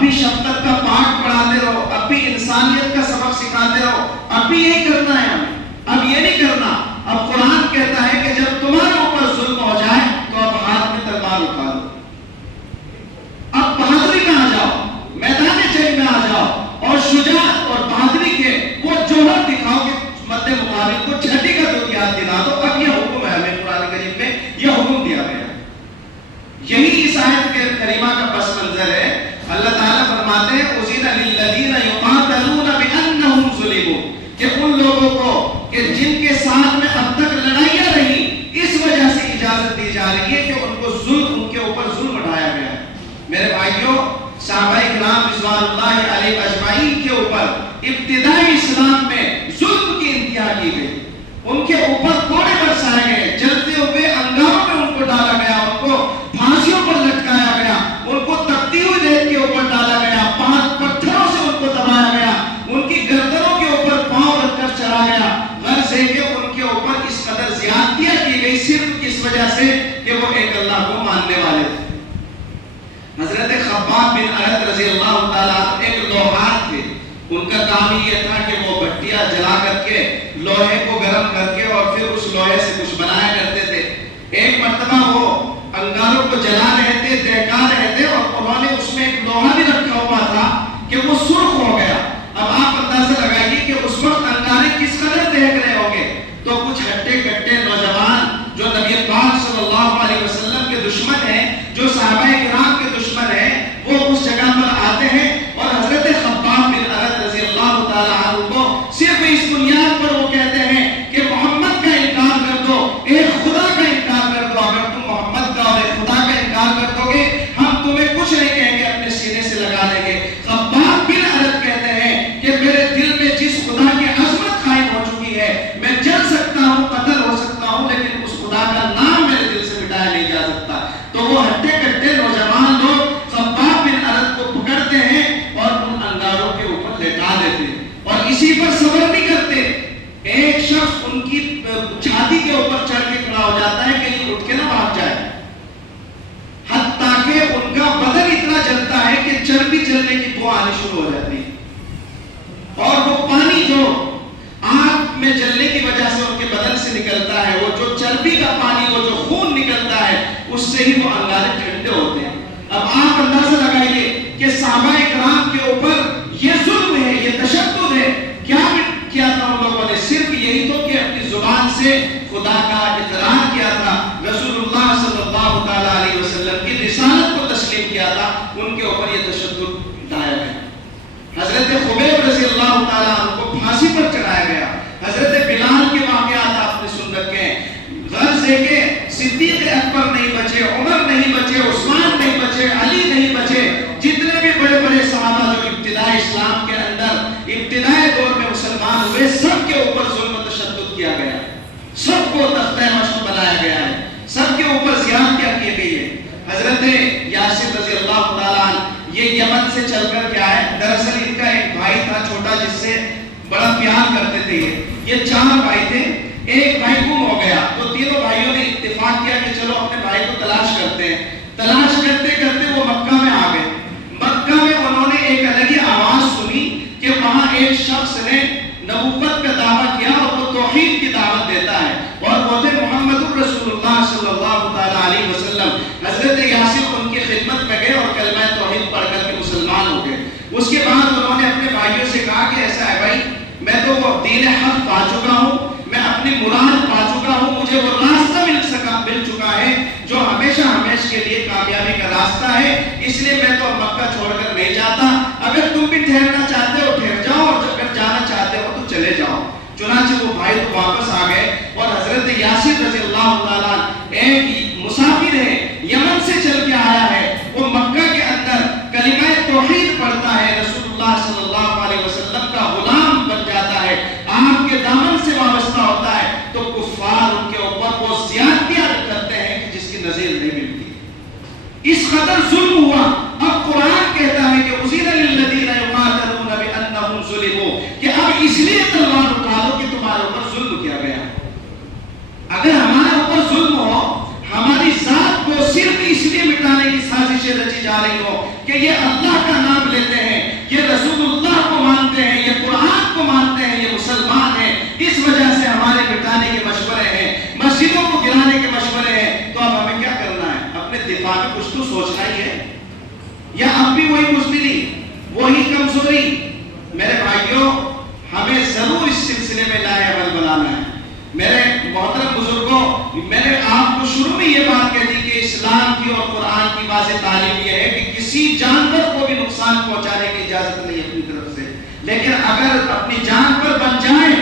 بھی شفقت کا پاٹ پڑھاتے رہو، اب بھی انسانیت کا سبق سکھاتے رہو، اب بھی یہی کرنا ہے ہمیں، اب یہ نہیں کرنا۔ اب قرآن کہتا ہے کہ جب تمہارے اوپر ظلم ہو جائے تو اب ہاتھ میں تلوار اٹھا دو، اب بہادری میں آ جاؤ، میدان جنگ میں آ جاؤ، اور شجاعت اور بہادری کے وہ جوہر دکھاؤ کہ مد مقابل کو چھٹی کا دو یاد دلا دو۔ اب یہ حکم ہے ہمیں، قرآن کریم میں یہ حکم دیا گیا ہے۔ یہی اس آیت کے کریمہ کا پس منظر ہے۔ اللہ تعالیٰ فرماتے ہیں اُذِنَ لِلَّذِينَ يُقَاتَلُونَ بِأَنَّهُمْ ظُلِمُوا، کہ ان لوگوں کو کہ جن کے ساتھ میں اب تک لڑائیاں رہی، اس وجہ سے اجازت دی جا رہی ہے کہ ان کو ظلم، ان کے اوپر ظلم اٹھایا گیا ہے۔ میرے بھائیوں، صحابہ کرام رضوان اللہ علیہ اجمعین کے اوپر ابتدائی اسلام میں ظلم کی انتہا کی گئی، ان کے اوپر کوڑے برسائے گئے، جلتے ہوئے انگاروں میں ان کو ڈالا گیا، ان کو پھانسیوں پر لٹکایا گیا، ان کو تپتی ہوئی ریت کے اوپر ڈالا گیا، پتھروں سے ان کو دبایا گیا، ان کی گردنوں کے اوپر پاؤں رکھ کر چلا گیا، غرض ہے کہ ان کے اوپر اس قدر زیادتیاں کی گئی صرف اس وجہ سے کہ وہ ایک اللہ کو ماننے والے تھے۔ حضرت خباب بن ارد رضی اللہ تعالیٰ ایک لوہار تھے، ان کا کام ہی یہ تھا کہ وہ بھٹیاں جلا کر کے لوہے کو گرم کر کے اور پھر اس لوہے سے کچھ بنایا کرتے تھے۔ ایک مرتبہ وہ انگاروں کو جلا رہے تھے، دہکا رہے تھے، اور انہوں نے اس میں ایک لوہا بھی رکھا ہوا تھا کہ وہ سرخ ہو گیا۔ اب آپ اندازہ لگائیے کہ اس وقت انگارے کس قدر دہک رہے ہوں گے۔ تو کچھ ہٹے کٹے نوجوان جو نبی پاک صلی اللہ علیہ وسلم کے دشمن ہیں، جو صحابہ کرام کے دشمن ہیں، وہ اس جگہ پر آتے ہیں اور حضرت خباب بن ارد رضی اللہ تعالیٰ عنہ کو صرف اس بنیاد پر وہ کہتے ہیں کہ محمد کا انکار کر دو، ایک خدا کا انکار کر دو، اگر تم محمد کا اور ایک خدا کا انکار کر دو گے ہم تمہیں کچھ نہیں کہیں گے، اپنے سینے سے لگا دیں گے۔ خباب بن ارد کہتے ہیں کہ میرے دل میں جس خدا کی عظمت قائم ہو چکی ہے، میں جل سکتا ہوں، قتل ہو سکتا ہوں، لیکن اس خدا کا نام میرے دل سے مٹایا نہیں جا سکتا۔ تو وہ ہٹے کٹے نوجوان لوگ خباب بن ارد کو پکڑتے ہیں اور ان انگاروں کے اوپر لٹا دیتے ہیں، اور اسی پر صبر نہیں کرتے۔ ایک شخص ان کی چھاتی کے اوپر چڑھ کے کھڑا ہو جاتا ہے کہ یہ اٹھ کے نہ بھاگ جائے، حتیٰ کہ ان کا بدن اتنا جلتا ہے کہ چربی جلنے کی بو آنی شروع ہو جاتی ہے، اور وہ پانی جو آگ میں جلنے کی وجہ سے ان کے بدن سے نکلتا ہے، وہ جو چربی کا پانی، وہ جو خون نکلتا ہے، اس سے ہی وہ انگارے ٹھنڈے ہوتے ہیں۔ اب آپ اندازہ لگائیے کہ صحابہ کرام کے اوپر یہ ظلم ہے، یہ تشدد ہے، کیا تھا ان لوگوں نے؟ صرف یہی تو کہ اپنی زبان سے خدا کا اقرار کیا تھا، رسول اللہ صلی اللہ تعالیٰ علیہ وسلم کی رسالت کو تسلیم کیا تھا، ان کے اوپر یہ تشدد ڈھایا گیا۔ حضرت خبیب رضی اللہ تعالیٰ عنہ کو پھانسی پر چڑھایا گیا۔ حضرت بلال کے واقعات آپ نے سن رکھے ہیں۔ غرض ہے کہ صدیق اکبر نہیں بچے، عمر نہیں بچے، عثمان نہیں بچے، علی نہیں بچے، جتنے بھی بڑے بڑے صحابہ جو ابتدائی اسلام کے اندر ابتدائی دور میں مسلمان ہوئے، سب کے اوپر ظلم و تشدد کیا گیا، سب کو تختہ مشق بنایا گیا ہے، سب کے اوپر زیادتیاں کی گئی ہے۔ حضرت یاسر رضی اللہ تعالیٰ عنہ یہ یمن سے چل کر کے آئے، دراصل ان کا ایک بھائی تھا چھوٹا جس سے بڑا پیار کرتے تھے، یہ 4 بھائی تھے، ایک بھائی گم ہو گیا، تو تینوں بھائیوں نے اتفاق کیا کہ چلو اپنے بھائی کو تلاش کرتے ہیں۔ تلاش کرتے کرتے وہ مکہ میں آ گئے۔ مکہ میں انہوں نے ایک الگ ہی آواز سنی کہ وہاں ایک شخص نے نبوت کا دعویٰ کیا اور وہ توحید کی دعوت دیتا ہے، اور وہ تھے محمد رسول اللہ صلی اللہ تعالیٰ علیہ وسلم۔ حضرت یاسر ان کی خدمت میں گئے اور کلمہ توحید پڑھ کر کے مسلمان ہو گئے۔ اس کے بعد انہوں نے اپنے بھائیوں سے کہا کہ ایسا ہے بھائی، میں تو وہ دین حق پا چکا ہوں، میں اپنی مراد پا چکا ہوں، مجھے وہ راستہ مل چکا ہے جو ہمیشہ ہمیشہ کے لیے کامیابی کا راستہ ہے، اس لیے میں تو مکہ چھوڑ کر نہیں جاتا، اگر تم بھی ٹھہرنا چاہتے ہو ٹھہر جاؤ، اور اگر جانا چاہتے ہو تو چلے جاؤ۔ چنانچہ وہ بھائی تو واپس آ گئے، اور حضرت یاسر رضی اللہ تعالیٰ ایک مسافر ہے، یمن سے چل کے آیا ہے، وہ مکہ کے اندر کلمہ توحید پڑھتا ہے، رسول اللہ صلی اللہ علیہ وسلم کا غلام بن جاتا ہے، آپ کے دامن سے وابستہ ہوتا ہے، تو کفار ان کے اوپر وہ زیادتیاں کرتے ہیں کہ جس کی نظیر نہیں ملتی۔ اس قدر ظلم ہوا۔ اب قرآن کہتا ہے کہ اُذِنَ لِلَّذِينَ يُقَاتَلُونَ بِأَنَّهُمْ ظُلِمُوا، کہ اب اس لیے تلوار اٹھا لو کہ تمہارے اوپر ظلم کیا گیا۔ اگر ہمارے اوپر ظلم ہو، ہماری ذات کو صرف اس لیے مٹانے کی سازشیں رچی جا رہی ہو کہ یہ اللہ کا نام لے بھائیوں ہمیں ضرور اس سلسلے میں لائے عمل بنانا ہے۔ میرے محترم بزرگوں، میں نے آپ کو شروع میں یہ بات کہہ دی کہ اسلام کی اور قرآن کی واضح تعلیم یہ ہے کہ کسی جانور کو بھی نقصان پہنچانے کی اجازت نہیں اپنی طرف سے، لیکن اگر اپنی جان پر بن جائیں